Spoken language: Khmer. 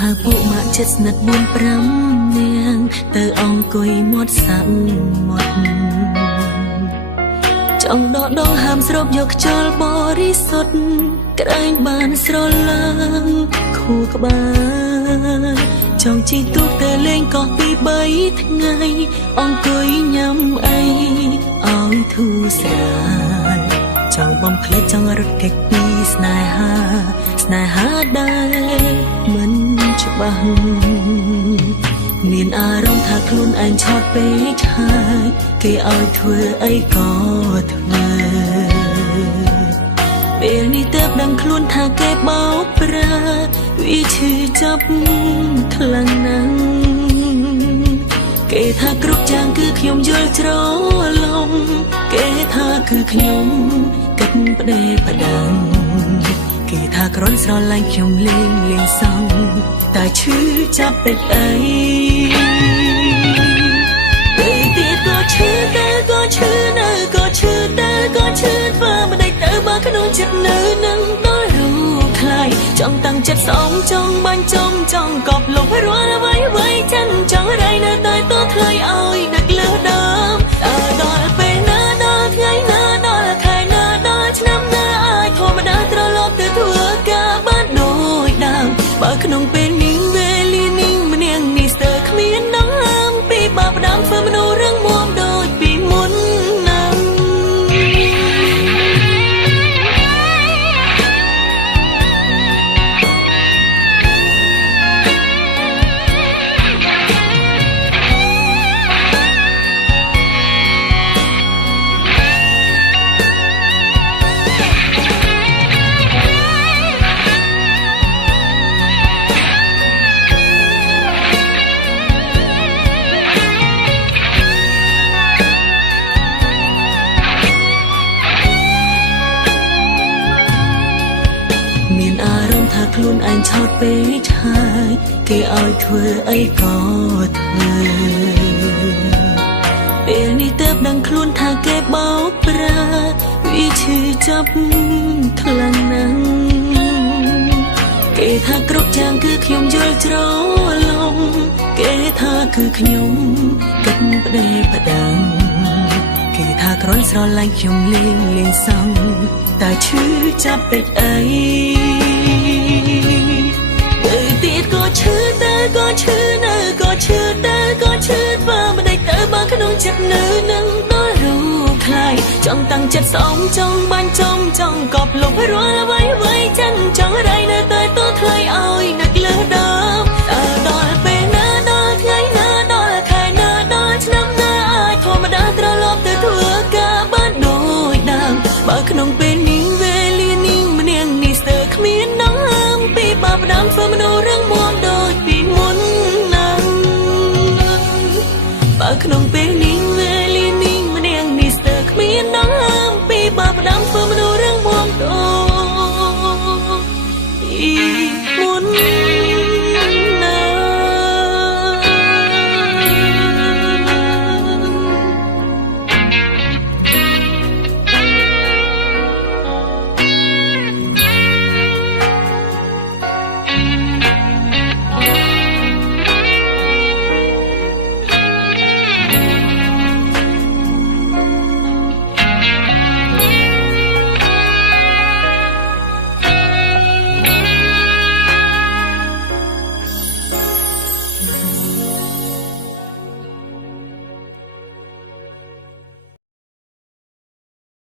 ហៅពួកម៉ាក់ចិត្តស្និទ្ធ4-5នាងទៅអង្គុយមាត់សាក់មាត់ចង់ដកដងហាមស្រូបយកខ្យល់បរិសុទ្ធក្រែងបានស្រឡាងខួរក្បាលចង់ជិះទូកទៅលេងកោះពី3ថ្ងៃអង្គុយញ៉ាំអីឲ្យធូរស្រាលចង់បំភ្លេចចង់រត់គេចពីស្នេហាដែលមិនច្បាស់មានអារម្មណ៍ថាខ្លួនឯងឆោតពេកហើយគេឲ្យធ្វើអីក៏ធ្វើពេលនេះទើបដឹងខ្លួនថាគេបោកប្រាវាឈឺចាប់ខ្លាំងណាស់គេថាគ្រប់យ៉ាងគឺខ្ញុំយល់ច្រឡំគេថាគឺខ្ញុំគិតផ្ដេសផ្ដាំគេថាគ្រាន់ស្រឡាញ់ខ្ញុំលេងសងតែឈឺចាប់ពេកអីពេលទៀតក៏ឈឺតែក៏ឈឺនៅក៏ឈឺតែក៏ឈឺធ្វើមិនដេចទៅបើក្នុងចិត្តនៅនឹងដល់រូបខ្លាយចង់តាំងចិត្តស្អមចង់បាញ់ចង់កប់លុបរាល់អ្វីចិនចង់រៃនៅតែតថ្លៃឲ្យដឹកលើដើមដល់ពេលណាដល់ថ្ងៃណាដល់ខែណាដល់ឆ្នាំណាអាចធម្មតាត្រឡប់ទៅធ្វើការបានដូចដើមបើក្នុងពេលនេះវេលានេះម្នាក់នេះស្ទើរគ្មានដើមពីបាបដើមធ្វើមនុស្សរឹងមាំដូចពីមុនណាស់មានអារម្មណ៍ថាខ្លួនឯងឆោតពេកហើយគេឲ្យធ្វើអីក៏ធ្វើពេលនេះទើបដឹងខ្លួនថាគេបោកប្រាវាឈឺចាប់ខ្លាំងណាស់គេថាគ្រប់យ៉ាងគឺខ្ញុំយល់ច្រឡំគេថាគឺខ្ញុំគិតផ្ដេសផ្ដាំគេថាគ្រាន់ស្រឡាញ់ខ្ញុំលេងសងតែឈឺចាប់ពេកអីពេលទៀតក៏ឈឺតែក៏ឈឺនៅក៏ឈឺតែក៏ឈឺធ្វើមិនដេចទៅបើក្នុងចិត្តនៅនឹងដល់រូបខ្លាយចង់តាំងចិត្តស្អមចង់បាញ់ចង់កប់លុបរាល់អ្វី